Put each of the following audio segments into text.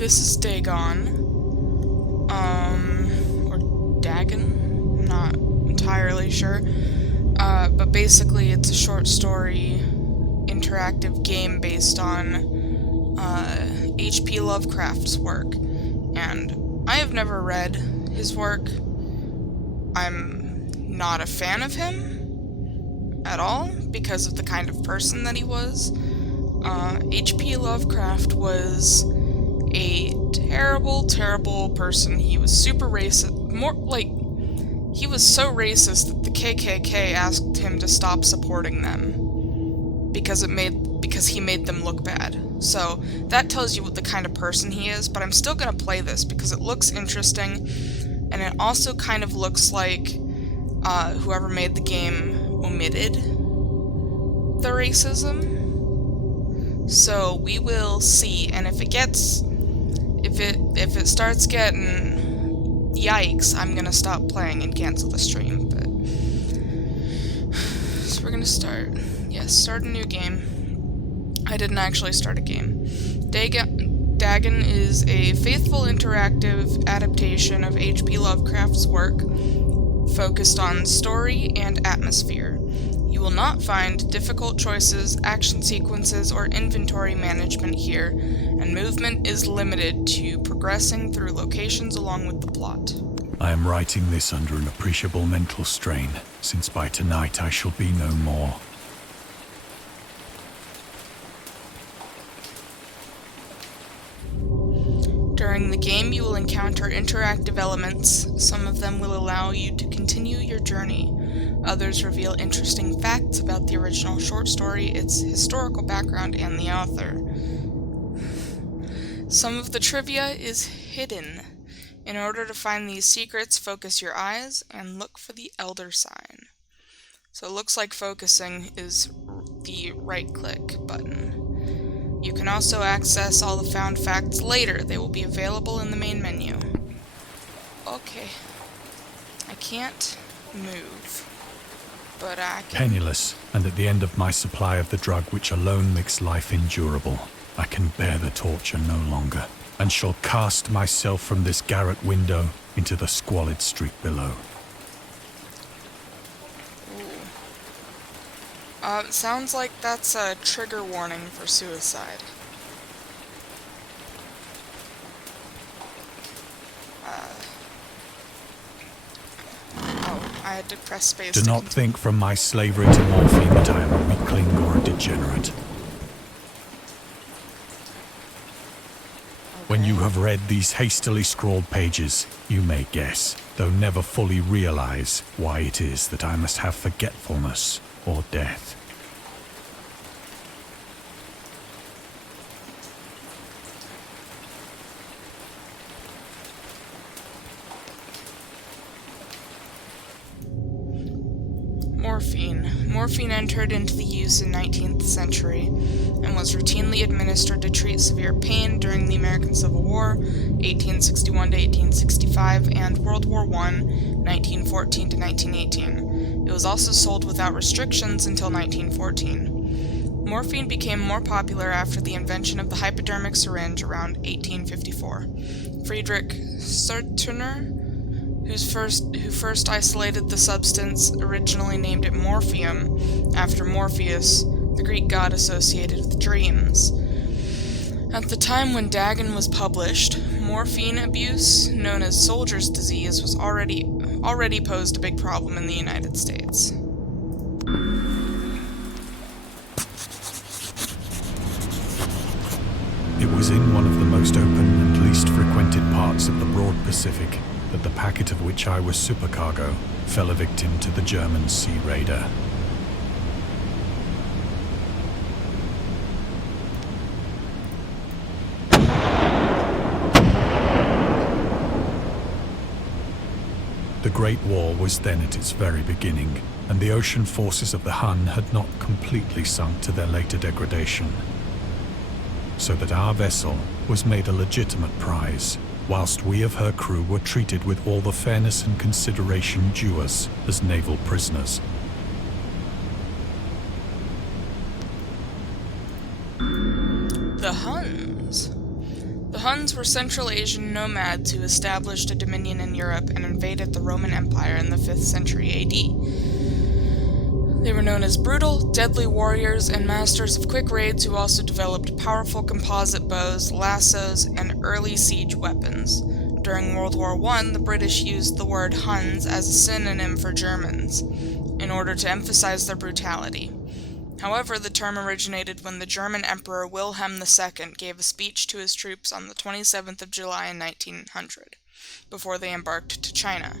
This is Dagon. Or Dagon? I'm not entirely sure. But basically it's a short story interactive game based on H.P. Lovecraft's work. And I have never read his work. I'm not a fan of him at all because of the kind of person that he was. H.P. Lovecraft was a terrible, terrible person. He was super racist. He was so racist that the KKK asked him to stop supporting them because he made them look bad. So that tells you what the kind of person he is, but I'm still gonna play this because it looks interesting, and it also kind of looks like whoever made the game omitted the racism. So we will see, and if it starts getting yikes, I'm gonna stop playing and cancel the stream. But so we're gonna start. Yes, start a new game. I didn't actually start a game. Dagon is a faithful interactive adaptation of H.P. Lovecraft's work, focused on story and atmosphere. You will not find difficult choices, action sequences, or inventory management here, and movement is limited to progressing through locations along with the plot. I am writing this under an appreciable mental strain, since by tonight I shall be no more. During the game, you will encounter interactive elements. Some of them will allow you to continue your journey. Others reveal interesting facts about the original short story, its historical background, and the author. Some of the trivia is hidden. In order to find these secrets, focus your eyes and look for the Elder sign. So it looks like focusing is the right-click button. You can also access all the found facts later. They will be available in the main menu. Okay. I can't move, but I can... Penniless, and at the end of my supply of the drug which alone makes life endurable, I can bear the torture no longer, and shall cast myself from this garret window into the squalid street below. It sounds like that's a trigger warning for suicide. Oh, I had to press space. Do not think from my slavery to morphine that I am a weakling or a degenerate. When you have read these hastily scrawled pages, you may guess, though never fully realize, why it is that I must have forgetfulness or death. Morphine. Morphine entered into the use in 19th century and was routinely administered to treat severe pain during the American Civil War, 1861 to 1865, and World War I, 1914 to 1918. It was also sold without restrictions until 1914. Morphine became more popular after the invention of the hypodermic syringe around 1854. Friedrich Sertner, who first isolated the substance, originally named it morphium, after Morpheus, the Greek god associated with dreams. At the time when Dagon was published, morphine abuse, known as soldier's disease, was already posed a big problem in the United States. It was in one of the most open and least frequented parts of the broad Pacific that the packet of which I was supercargo fell a victim to the German sea raider. The Great War was then at its very beginning, and the ocean forces of the Hun had not completely sunk to their later degradation, so that our vessel was made a legitimate prize, whilst we of her crew were treated with all the fairness and consideration due us as naval prisoners. The Huns. The The Huns were Central Asian nomads who established a dominion in Europe and invaded the Roman Empire in the 5th century AD. They were known as brutal, deadly warriors and masters of quick raids who also developed powerful composite bows, lassos, and early siege weapons. During World War I, the British used the word Huns as a synonym for Germans, in order to emphasize their brutality. However, the term originated when the German Emperor Wilhelm II gave a speech to his troops on the 27th of July in 1900, before they embarked to China.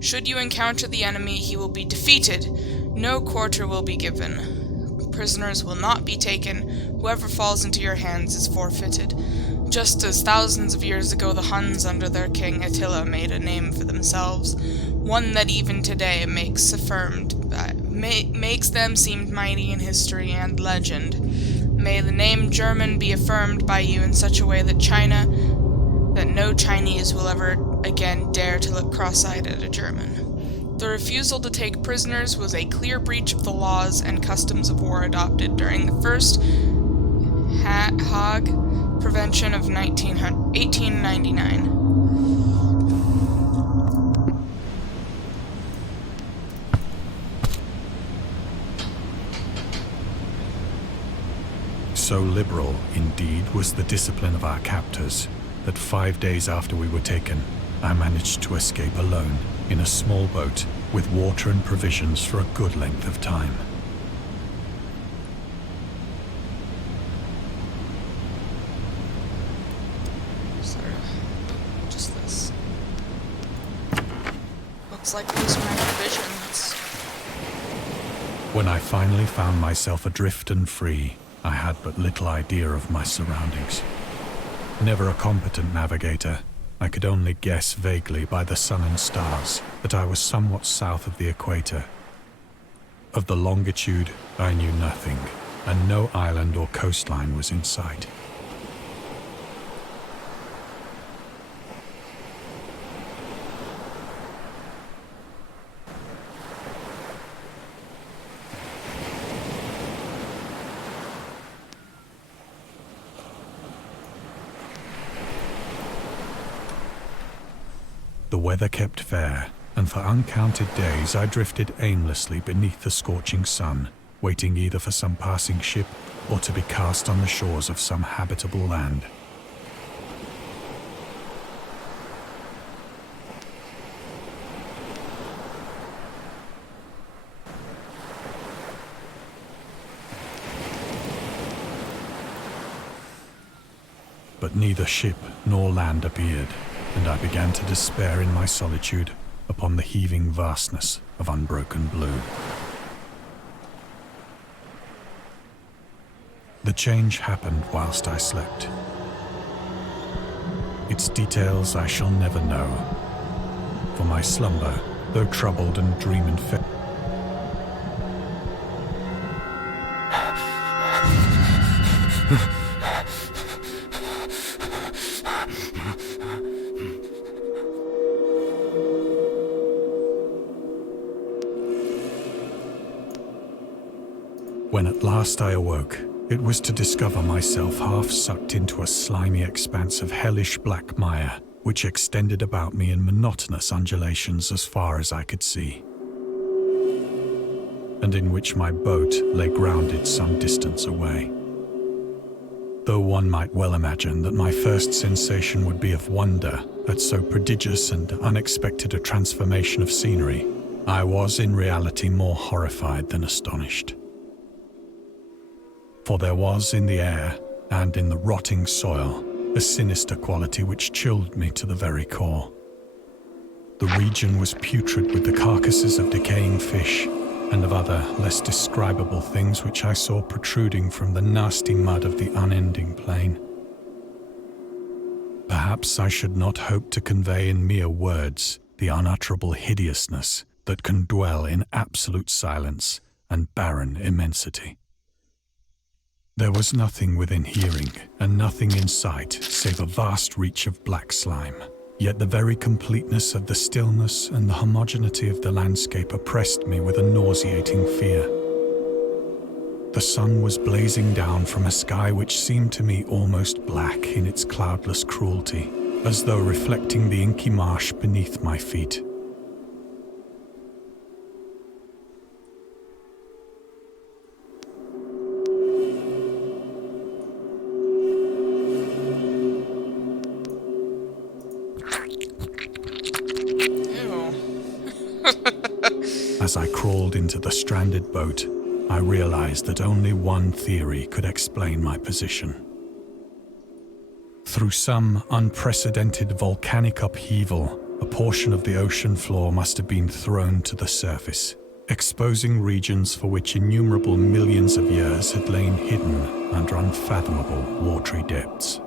Should you encounter the enemy, he will be defeated. No quarter will be given. Prisoners will not be taken. Whoever falls into your hands is forfeited. Just as thousands of years ago the Huns under their king Attila made a name for themselves, one that even today makes them seem mighty in history and legend. May the name German be affirmed by you in such a way that no Chinese will ever again dare to look cross-eyed at a German. The refusal to take prisoners was a clear breach of the laws and customs of war adopted during the First Hague Convention of 1899. So liberal, indeed, was the discipline of our captors, that 5 days after we were taken, I managed to escape alone in a small boat with water and provisions for a good length of time. Just this. Looks like those are my provisions. When I finally found myself adrift and free, I had but little idea of my surroundings. Never a competent navigator, I could only guess vaguely by the sun and stars that I was somewhat south of the equator. Of the longitude, I knew nothing, and no island or coastline was in sight. The weather kept fair, and for uncounted days I drifted aimlessly beneath the scorching sun, waiting either for some passing ship or to be cast on the shores of some habitable land. But neither ship nor land appeared, and I began to despair in my solitude upon the heaving vastness of unbroken blue. The change happened whilst I slept. Its details I shall never know, for my slumber, though troubled and dream-infected, When at last I awoke, it was to discover myself half sucked into a slimy expanse of hellish black mire, which extended about me in monotonous undulations as far as I could see, and in which my boat lay grounded some distance away. Though one might well imagine that my first sensation would be of wonder at so prodigious and unexpected a transformation of scenery, I was in reality more horrified than astonished. For there was in the air, and in the rotting soil, a sinister quality which chilled me to the very core. The region was putrid with the carcasses of decaying fish, and of other, less describable things which I saw protruding from the nasty mud of the unending plain. Perhaps I should not hope to convey in mere words the unutterable hideousness that can dwell in absolute silence and barren immensity. There was nothing within hearing, and nothing in sight, save a vast reach of black slime. Yet the very completeness of the stillness and the homogeneity of the landscape oppressed me with a nauseating fear. The sun was blazing down from a sky which seemed to me almost black in its cloudless cruelty, as though reflecting the inky marsh beneath my feet. As I crawled into the stranded boat, I realized that only one theory could explain my position. Through some unprecedented volcanic upheaval, a portion of the ocean floor must have been thrown to the surface, exposing regions for which innumerable millions of years had lain hidden under unfathomable watery depths.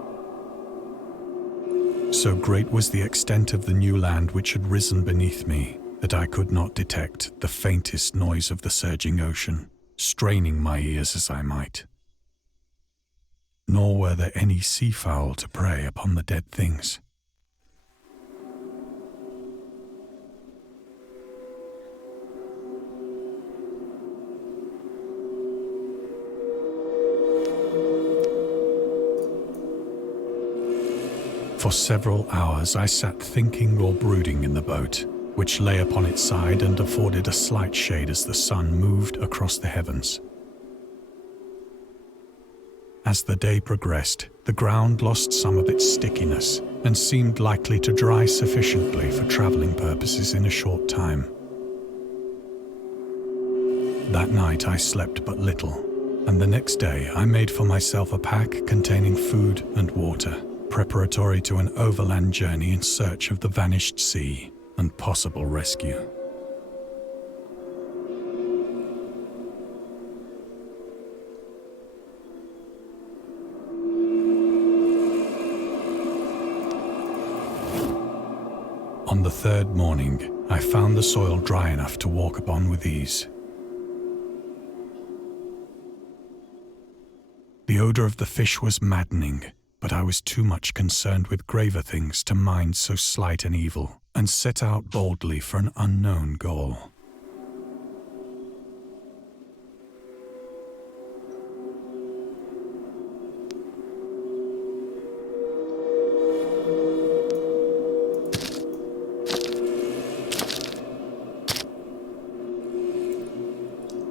So great was the extent of the new land which had risen beneath me that I could not detect the faintest noise of the surging ocean, straining my ears as I might. Nor were there any seafowl to prey upon the dead things. For several hours I sat thinking or brooding in the boat, which lay upon its side and afforded a slight shade as the sun moved across the heavens. As the day progressed, the ground lost some of its stickiness and seemed likely to dry sufficiently for traveling purposes in a short time. That night I slept but little, and the next day I made for myself a pack containing food and water, preparatory to an overland journey in search of the vanished sea and possible rescue. On the third morning, I found the soil dry enough to walk upon with ease. The odor of the fish was maddening, but I was too much concerned with graver things to mind so slight an evil, and set out boldly for an unknown goal.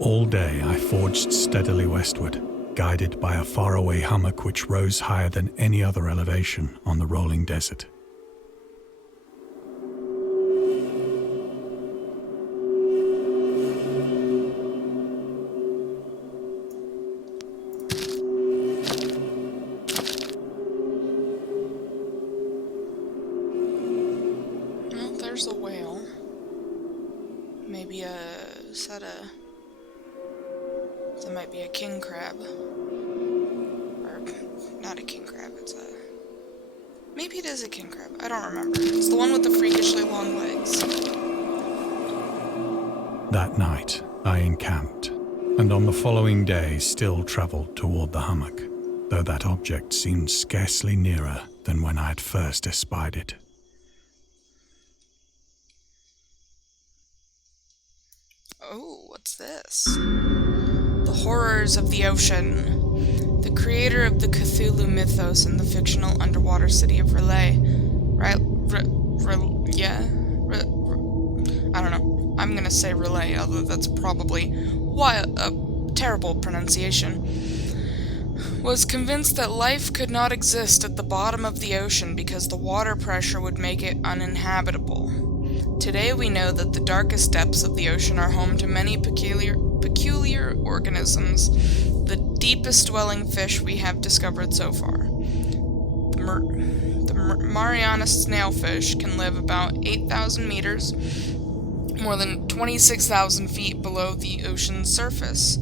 All day I forged steadily westward, guided by a faraway hummock which rose higher than any other elevation on the rolling desert. Well, there's a whale. Maybe a set of... That might be a king crab. Or, not a king crab, it's a... Maybe it is a king crab, I don't remember. It's the one with the freakishly long legs. That night, I encamped, and on the following day still travelled toward the hummock, though that object seemed scarcely nearer than when I had first espied it. Oh, what's this? The horrors of the ocean. The creator of the Cthulhu mythos and the fictional underwater city of Relay. I don't know. I'm gonna say Relay, although that's probably a terrible pronunciation. Was convinced that life could not exist at the bottom of the ocean because the water pressure would make it uninhabitable. Today we know that the darkest depths of the ocean are home to many peculiar organisms, the deepest dwelling fish we have discovered so far. The Mariana snailfish can live about 8,000 meters, more than 26,000 feet below the ocean's surface,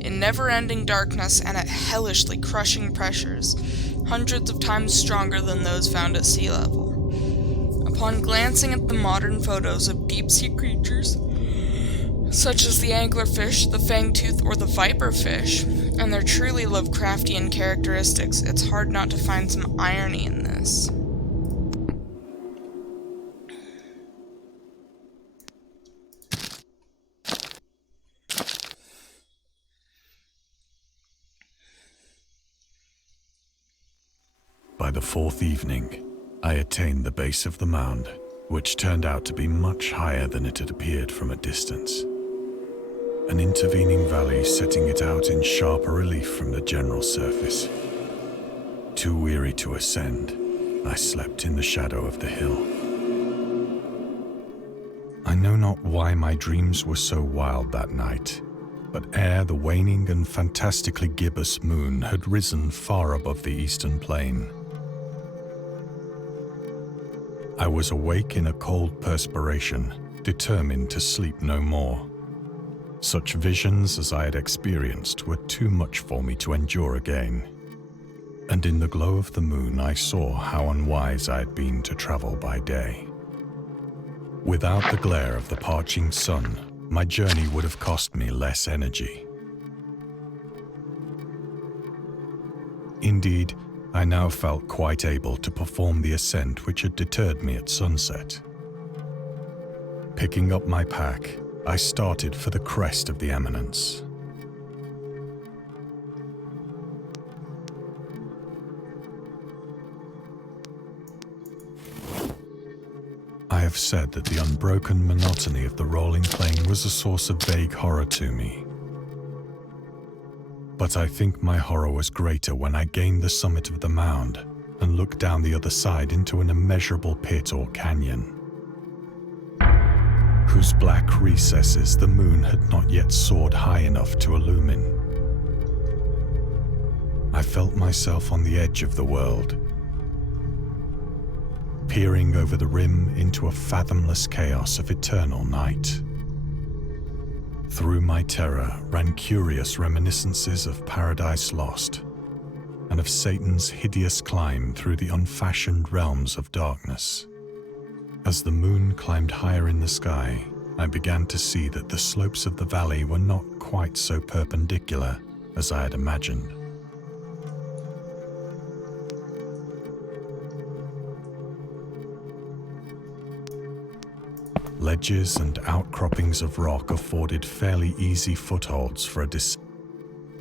in never-ending darkness and at hellishly crushing pressures, hundreds of times stronger than those found at sea level. Upon glancing at the modern photos of deep-sea creatures, such as the anglerfish, the fangtooth, or the viperfish, and their truly Lovecraftian characteristics, it's hard not to find some irony in this. By the fourth evening, I attained the base of the mound, which turned out to be much higher than it had appeared from a distance. An intervening valley setting it out in sharper relief from the general surface. Too weary to ascend, I slept in the shadow of the hill. I know not why my dreams were so wild that night, but ere the waning and fantastically gibbous moon had risen far above the eastern plain, I was awake in a cold perspiration, determined to sleep no more. Such visions as I had experienced were too much for me to endure again, and in the glow of the moon I saw how unwise I had been to travel by day. Without the glare of the parching sun, my journey would have cost me less energy. Indeed, I now felt quite able to perform the ascent which had deterred me at sunset. Picking up my pack, I started for the crest of the eminence. I have said that the unbroken monotony of the rolling plain was a source of vague horror to me. But I think my horror was greater when I gained the summit of the mound and looked down the other side into an immeasurable pit or canyon, whose black recesses the moon had not yet soared high enough to illumine. I felt myself on the edge of the world, peering over the rim into a fathomless chaos of eternal night. Through my terror ran curious reminiscences of Paradise Lost and of Satan's hideous climb through the unfashioned realms of darkness. As the moon climbed higher in the sky, I began to see that the slopes of the valley were not quite so perpendicular as I had imagined. Ledges and outcroppings of rock afforded fairly easy footholds for a descent,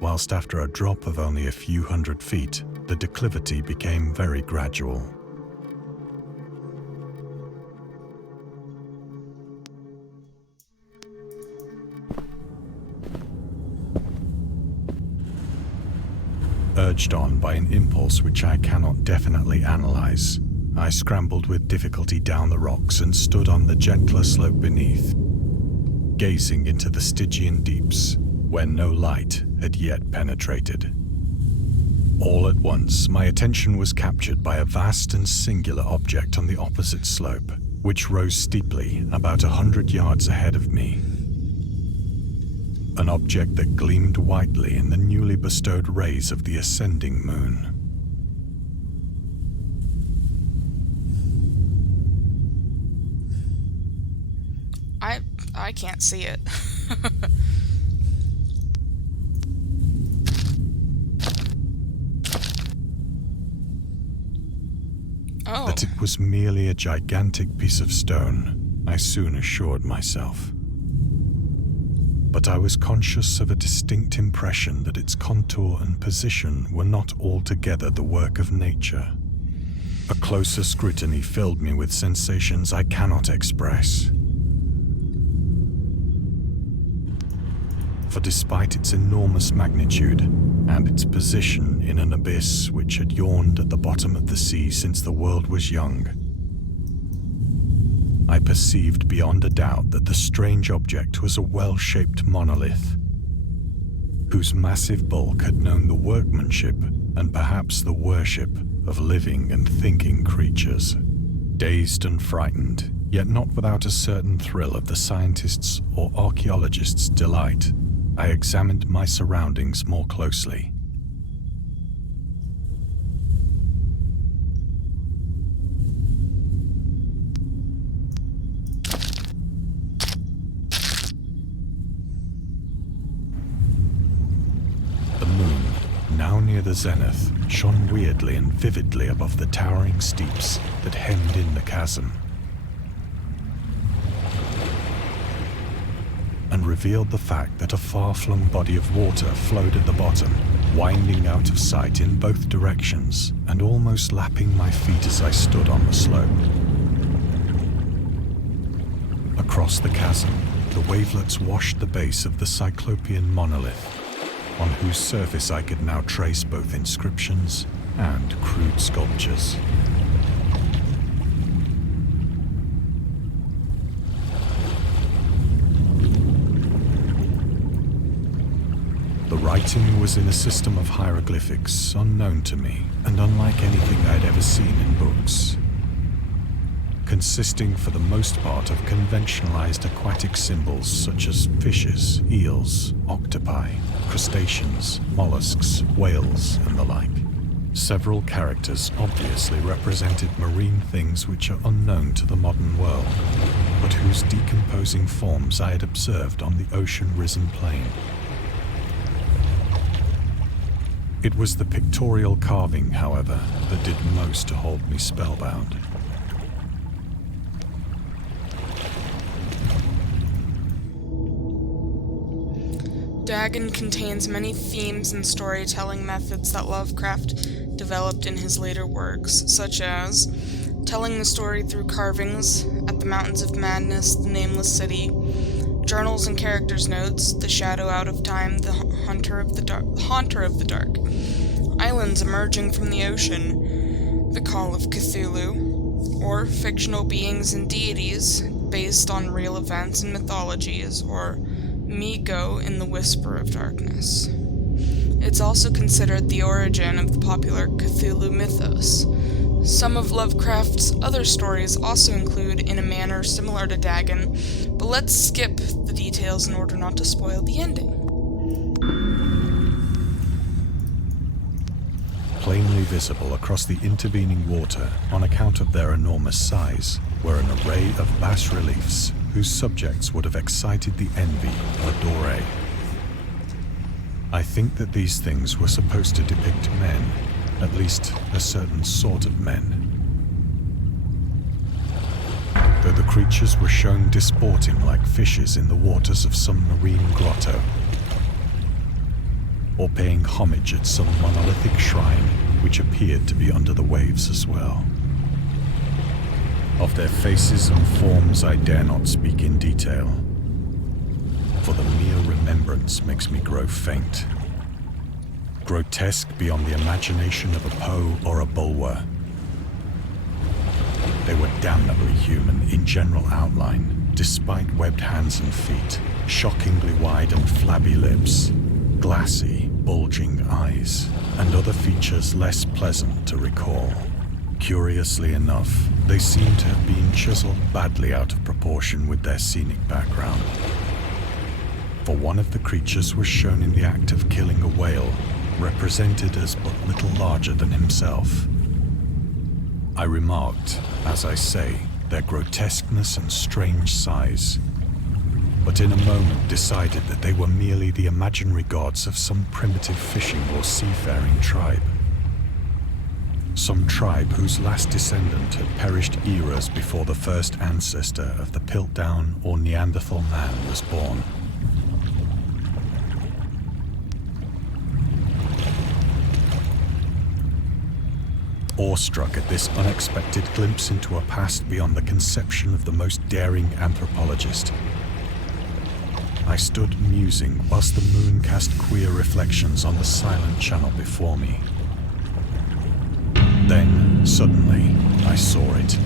whilst after a drop of only a few hundred feet, the declivity became very gradual. Urged on by an impulse which I cannot definitely analyze, I scrambled with difficulty down the rocks and stood on the gentler slope beneath, gazing into the Stygian deeps where no light had yet penetrated. All at once, my attention was captured by a vast and singular object on the opposite slope, which rose steeply about 100 yards ahead of me. An object that gleamed whitely in the newly bestowed rays of the ascending moon. I can't see it. Oh. That it was merely a gigantic piece of stone, I soon assured myself. But I was conscious of a distinct impression that its contour and position were not altogether the work of nature. A closer scrutiny filled me with sensations I cannot express. For despite its enormous magnitude and its position in an abyss which had yawned at the bottom of the sea since the world was young, I perceived beyond a doubt that the strange object was a well-shaped monolith, whose massive bulk had known the workmanship and perhaps the worship of living and thinking creatures. Dazed and frightened, yet not without a certain thrill of the scientist's or archaeologist's delight, I examined my surroundings more closely. The moon, now near the zenith, shone weirdly and vividly above the towering steeps that hemmed in the chasm, and revealed the fact that a far-flung body of water flowed at the bottom, winding out of sight in both directions and almost lapping my feet as I stood on the slope. Across the chasm, the wavelets washed the base of the Cyclopean monolith, on whose surface I could now trace both inscriptions and crude sculptures. The writing was in a system of hieroglyphics unknown to me and unlike anything I'd ever seen in books, consisting for the most part of conventionalized aquatic symbols such as fishes, eels, octopi, crustaceans, mollusks, whales, and the like. Several characters obviously represented marine things which are unknown to the modern world, but whose decomposing forms I had observed on the ocean-risen plain. It was the pictorial carving, however, that did most to hold me spellbound. Dagon contains many themes and storytelling methods that Lovecraft developed in his later works, such as telling the story through carvings, At the Mountains of Madness, The Nameless City, journals and characters' notes, The Shadow Out of Time, The Haunter of the Dark, islands emerging from the ocean, The Call of Cthulhu, or fictional beings and deities based on real events and mythologies, or Mi-Go in The Whisper of Darkness. It's also considered the origin of the popular Cthulhu mythos. Some of Lovecraft's other stories also include in a manner similar to Dagon, but let's skip the details in order not to spoil the ending. Plainly visible across the intervening water, on account of their enormous size, were an array of bas-reliefs whose subjects would have excited the envy of a Doré. I think that these things were supposed to depict men, at least a certain sort of men. Though the creatures were shown disporting like fishes in the waters of some marine grotto, or paying homage at some monolithic shrine which appeared to be under the waves as well. Of their faces and forms I dare not speak in detail, for the mere remembrance makes me grow faint. Grotesque beyond the imagination of a Poe or a Bulwer. They were damnably human in general outline, despite webbed hands and feet, shockingly wide and flabby lips, glassy, bulging eyes, and other features less pleasant to recall. Curiously enough, they seem to have been chiseled badly out of proportion with their scenic background. For one of the creatures was shown in the act of killing a whale, represented as but little larger than himself. I remarked, as I say, their grotesqueness and strange size, but in a moment decided that they were merely the imaginary gods of some primitive fishing or seafaring tribe. Some tribe whose last descendant had perished eras before the first ancestor of the Piltdown or Neanderthal man was born. Awestruck at this unexpected glimpse into a past beyond the conception of the most daring anthropologist, I stood musing whilst the moon cast queer reflections on the silent channel before me. Then, suddenly, I saw it.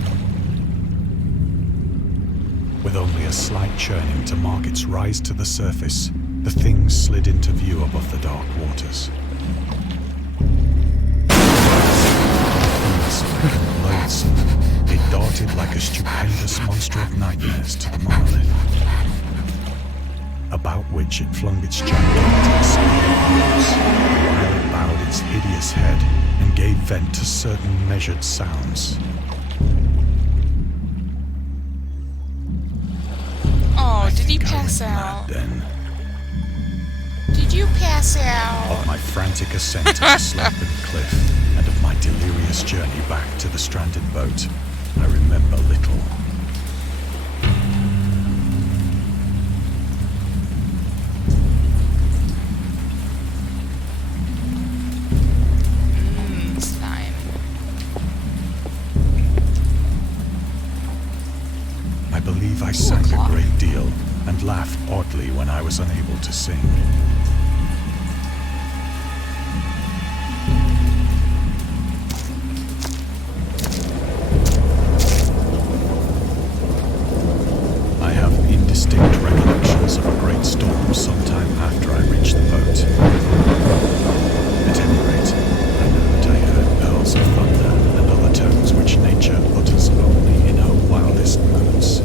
With only a slight churning to mark its rise to the surface, the thing slid into view above the dark waters. And loathsome, it darted like a stupendous monster of nightmares to the monolith, about which it flung its gigantic scaly arms, while it bowed its hideous head and gave vent to certain measured sounds. Oh, did he pass out? Then, Did you pass out? of my frantic ascent to the sloping cliff, and of my delirious journey back to the stranded boat, I remember little. believe I sang a great deal and laughed oddly when I was unable to sing. I have indistinct recollections of a great storm sometime after I reached the boat. At any rate, I know that I heard pearls of thunder and other tones which nature utters only in her wildest moods.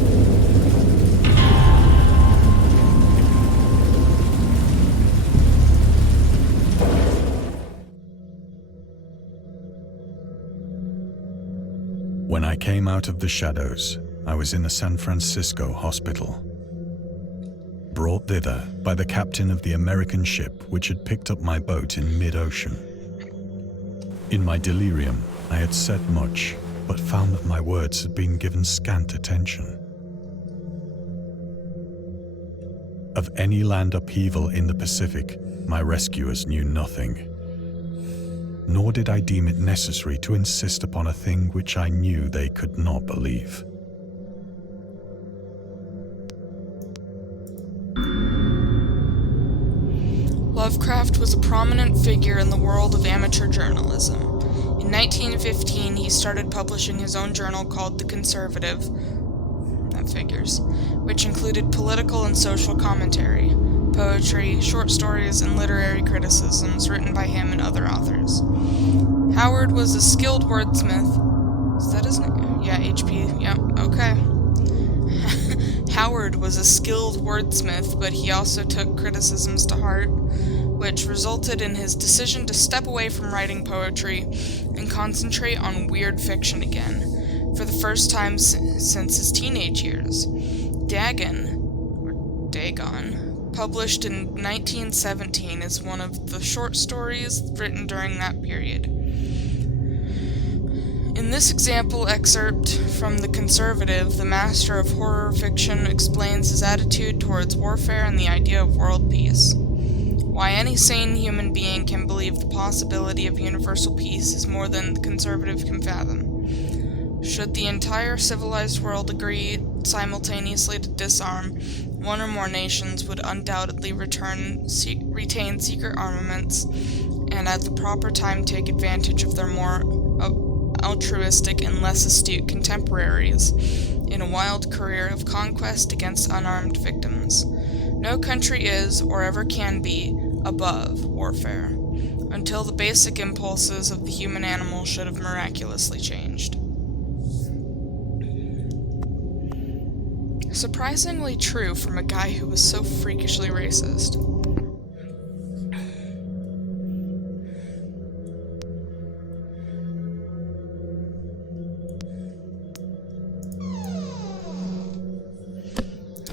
When I came out of the shadows, I was in a San Francisco hospital, brought thither by the captain of the American ship which had picked up my boat in mid-ocean. In my delirium, I had said much, but found that my words had been given scant attention. Of any land upheaval in the Pacific, my rescuers knew nothing. Nor did I deem it necessary to insist upon a thing which I knew they could not believe. Lovecraft was a prominent figure in the world of amateur journalism. In 1915, he started publishing his own journal called The Conservative, that figures, which included political and social commentary, poetry, short stories, and literary criticisms written by him and other authors. Howard was a skilled wordsmith. Is that his name? Yeah, H.P. Yeah, okay. Howard was a skilled wordsmith, but he also took criticisms to heart, which resulted in his decision to step away from writing poetry and concentrate on weird fiction again, for the first time since his teenage years. Dagon, published in 1917, is one of the short stories written during that period. In this example excerpt from The Conservative, the master of horror fiction explains his attitude towards warfare and the idea of world peace. Why any sane human being can believe the possibility of universal peace is more than the conservative can fathom. Should the entire civilized world agree simultaneously to disarm, one or more nations would undoubtedly retain secret armaments, and at the proper time take advantage of their more altruistic and less astute contemporaries in a wild career of conquest against unarmed victims. No country is, or ever can be, above warfare, until the basic impulses of the human animal should have miraculously changed. Surprisingly true from a guy who was so freakishly racist.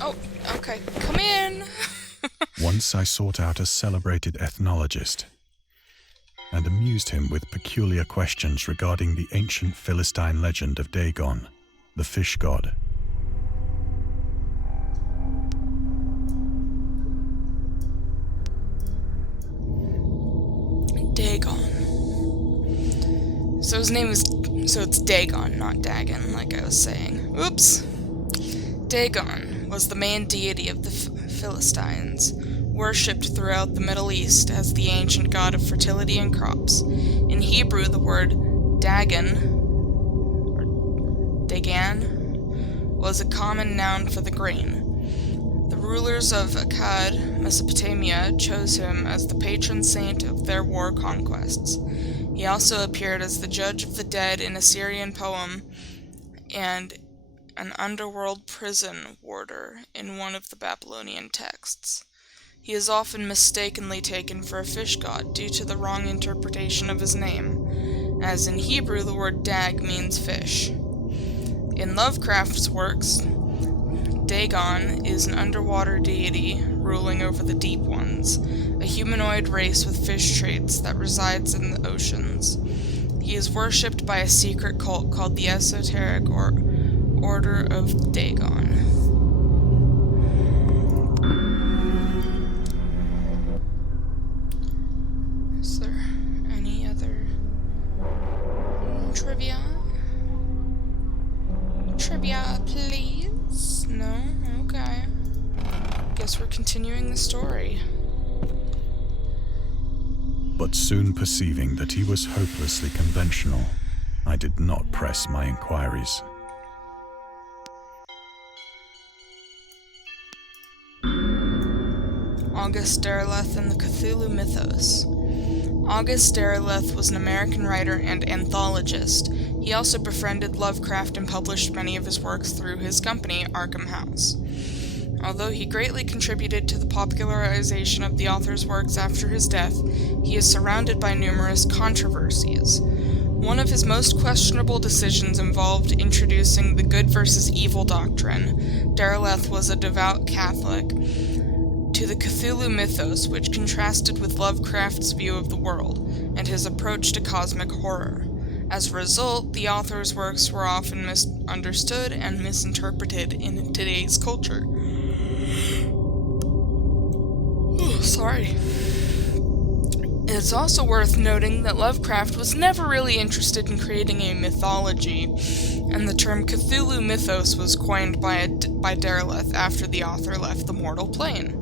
Oh, okay, come in! Once I sought out a celebrated ethnologist and amused him with peculiar questions regarding the ancient Philistine legend of Dagon, the fish god. Dagon. So it's Dagon, not Dagon, like I was saying. Oops! Dagon was the main deity of the Philistines, worshipped throughout the Middle East as the ancient god of fertility and crops. In Hebrew, the word Dagon, or Dagan, was a common noun for the grain. The rulers of Akkad, Mesopotamia, chose him as the patron saint of their war conquests. He also appeared as the judge of the dead in a Syrian poem and an underworld prison warder in one of the Babylonian texts. He is often mistakenly taken for a fish god due to the wrong interpretation of his name, as in Hebrew the word dag means fish. In Lovecraft's works, Dagon is an underwater deity ruling over the deep ones, a humanoid race with fish traits that resides in the oceans. He is worshipped by a secret cult called the Esoteric Order of Dagon. Is there any other trivia? Trivia, please. No? Okay. Guess we're continuing the story. But soon perceiving that he was hopelessly conventional, I did not press my inquiries. August Derleth and the Cthulhu Mythos. August Derleth was an American writer and anthologist. He also befriended Lovecraft and published many of his works through his company, Arkham House. Although he greatly contributed to the popularization of the author's works after his death, he is surrounded by numerous controversies. One of his most questionable decisions involved introducing the good versus evil doctrine. Derleth was a devout Catholic to the Cthulhu mythos, which contrasted with Lovecraft's view of the world and his approach to cosmic horror. As a result, the author's works were often misunderstood and misinterpreted in today's culture. Sorry. It's also worth noting that Lovecraft was never really interested in creating a mythology, and the term Cthulhu mythos was coined by Derleth after the author left the mortal plane.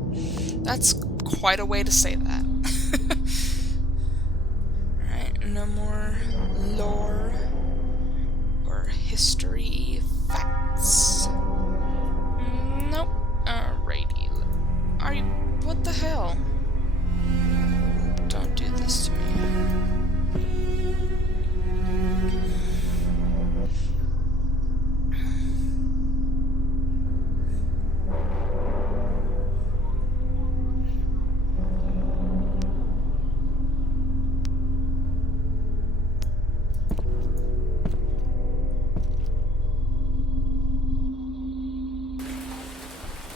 That's quite a way to say that. Alright, no more lore or history facts. Nope. Alrighty. Are you... what the hell? Don't do this to me.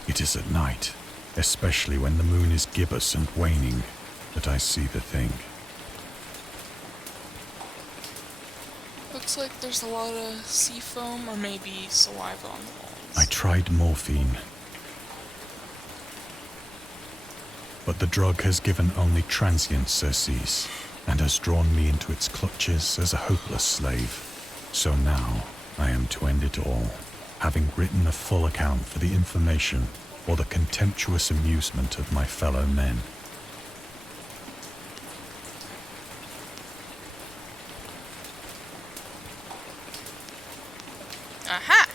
It is at night, especially when the moon is gibbous and waning, that I see the thing. Looks like there's a lot of sea foam or maybe saliva on the walls. I tried morphine, but the drug has given only transient surcease and has drawn me into its clutches as a hopeless slave. So now I am to end it all, having written a full account for the information or the contemptuous amusement of my fellow men. Aha!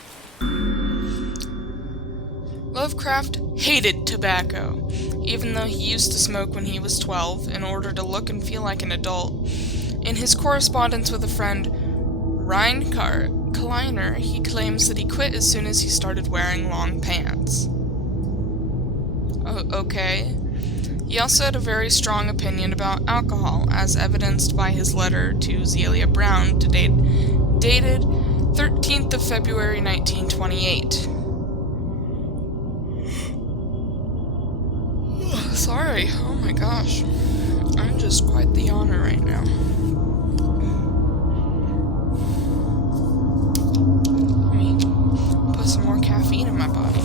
Lovecraft hated tobacco, even though he used to smoke when he was 12 in order to look and feel like an adult. In his correspondence with a friend, Reinhard Kleiner, he claims that he quit as soon as he started wearing long pants. Okay. He also had a very strong opinion about alcohol, as evidenced by his letter to Zelia Brown, dated 13th of February 1928. Sorry, oh my gosh. I'm just quite the yawner right now. Let me put some more caffeine in my body.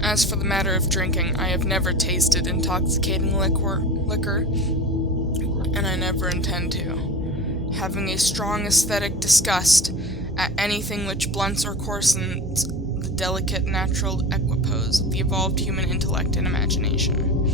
As for the matter of drinking, I have never tasted intoxicating liquor, and I never intend to. Having a strong aesthetic disgust at anything which blunts or coarsens the delicate natural equipoise of the evolved human intellect and imagination.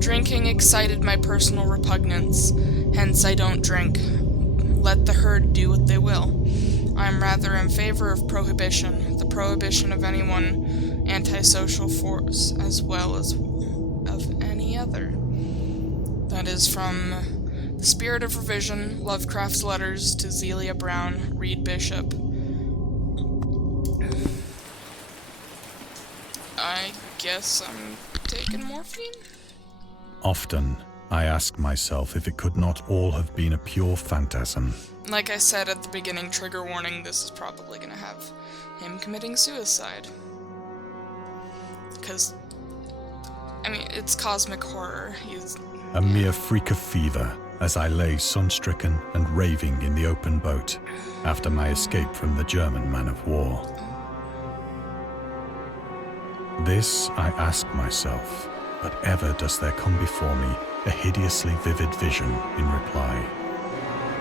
Drinking excited my personal repugnance, hence I don't drink. Let the herd do what they will. I am rather in favor of prohibition, the prohibition of anyone antisocial force as well as of any other. That is from The Spirit of Revision, Lovecraft's Letters to Zelia Brown, Reed Bishop. I guess I'm taking morphine? Often, I ask myself if it could not all have been a pure phantasm. Like I said at the beginning, trigger warning, this is probably gonna have him committing suicide. Because, I mean, it's cosmic horror. He's A mere freak of fever, as I lay sun-stricken and raving in the open boat after my escape from the German man of war. This I ask myself, but ever does there come before me a hideously vivid vision in reply.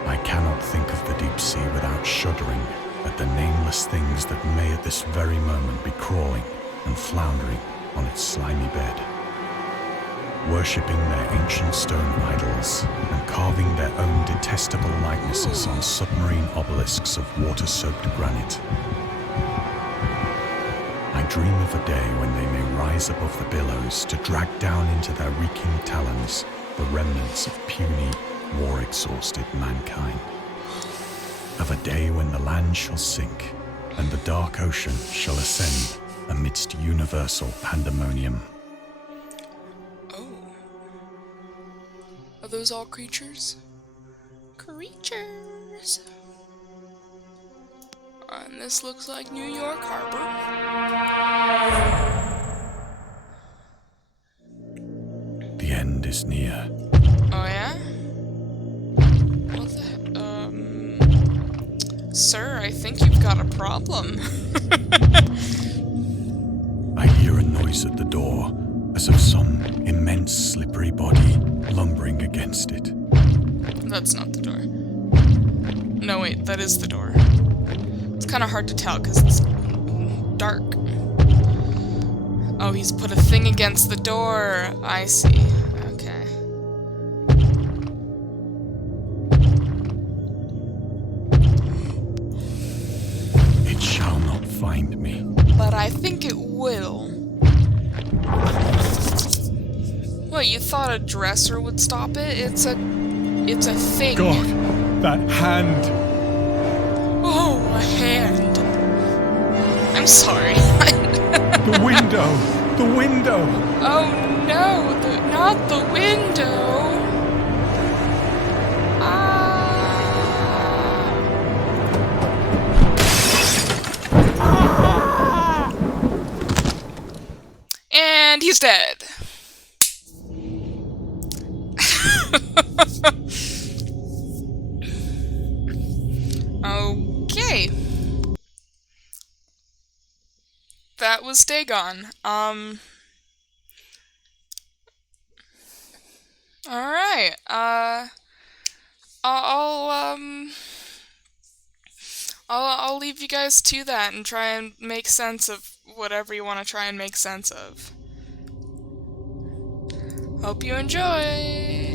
I cannot think of the deep sea without shuddering at the nameless things that may at this very moment be crawling and floundering on its slimy bed, worshipping their ancient stone idols and carving their own detestable likenesses on submarine obelisks of water-soaked granite. I dream of a day when they may rise above the billows to drag down into their reeking talons the remnants of puny, war-exhausted mankind. Of a day when the land shall sink and the dark ocean shall ascend amidst universal pandemonium. Oh. Are those all creatures? Creatures! And this looks like New York Harbor. The end is near. Oh yeah? What the Sir, I think you've got a problem. I hear a noise at the door, as of some immense slippery body lumbering against it. That's not the door. No, wait, that is the door. It's kind of hard to tell because it's dark. Oh, he's put a thing against the door. I see. Okay. It shall not find me. But I think it will. What, you thought a dresser would stop it? It's a thing. God, that hand! Oh, a hand. I'm sorry. The window! The window! Oh no, not the window. And he's dead. Okay. That was Dagon. Alright. I'll leave you guys to that and try and make sense of whatever you want to try and make sense of. Hope you enjoy!